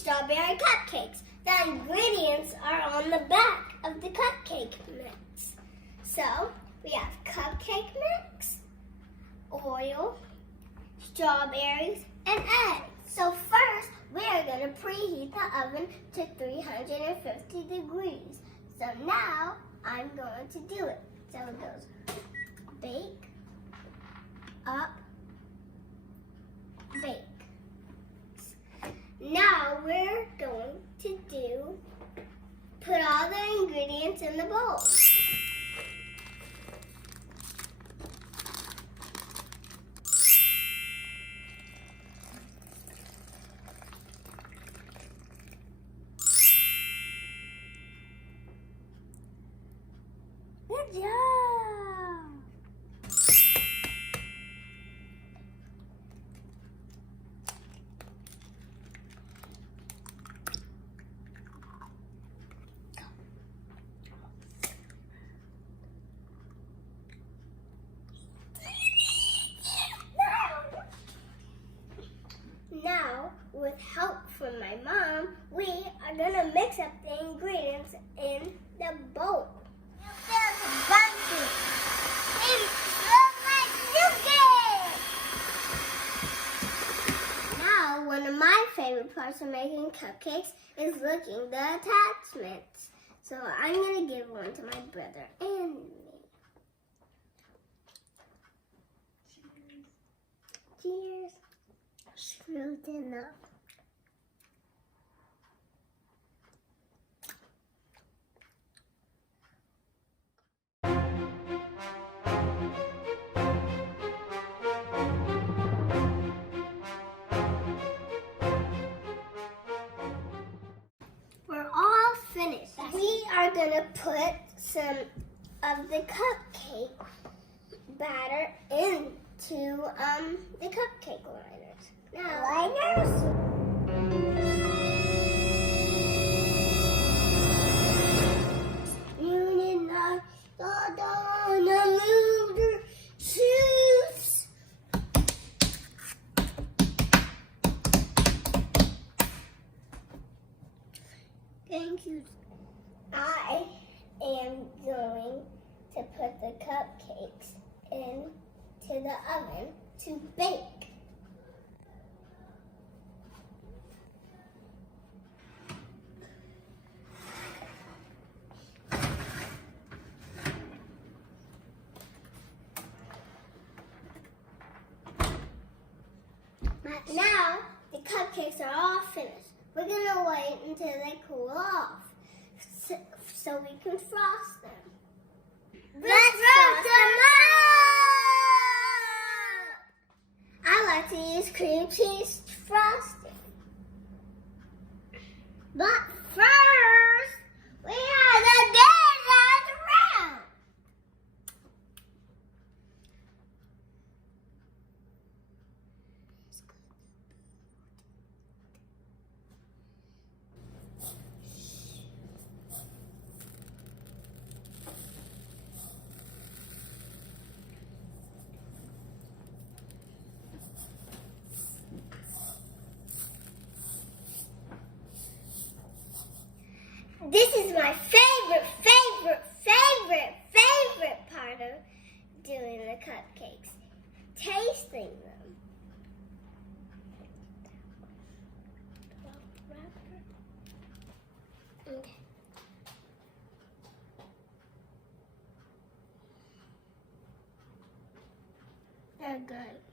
strawberry cupcakes. The ingredients are on the back of the cupcake mix. So, we have cupcake mix, oil, strawberries, and eggs. So first, we are going to preheat the oven to 350 degrees. So now, I'm going to do it. So it goes bake, up, bake. Now we're going to put all the ingredients in the bowl. Good job! Now, with help from my mom, we are going to mix up the ingredients in the bowl. Now, one of my favorite parts of making cupcakes is looking the attachments. So I'm going to give one to my brother and me. Cheers. Screwed it up. We're all finished. We are going to put some of the cupcake batter into the cupcake liners. Now, thank you. I am going to put the cupcakes into the oven to bake. Now, the cupcakes are all finished. We're going to wait until they cool off so we can frost them. Let's frost them up! I like to use cream cheese frosting. But first, we have the dessert round. This is my favorite part of doing the cupcakes. Tasting them. Okay. They're good.